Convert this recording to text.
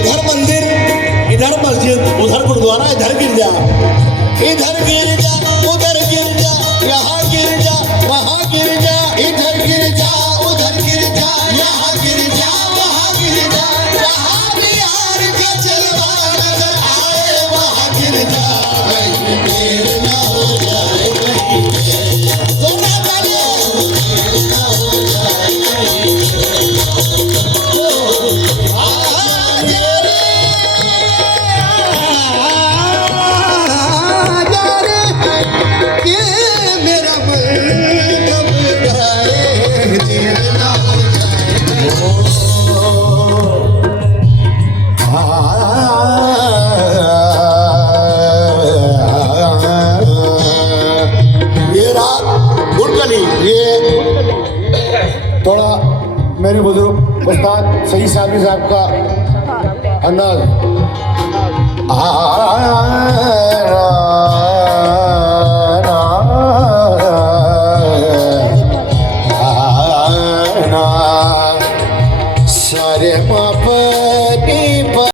इधर मंदिर, इधर मस्जिद, उधर गुरुद्वारा, इधर गिरजा, इधर गिरजा, उधर गिरजा, यहाँ गिरजा, वहाँ गिरजा, इधर गिरजा, उधर गिरजा, यहाँ गिरजा, वहाँ गिरजा, जहाँ बिहार का जलवा नजर आए वहाँ गिरजा, कहीं देर ना हो जाए, कहीं जोरदार तालियां। थोड़ा मेरे बुजुर्ग उस्ताद सही साहब का अंदाज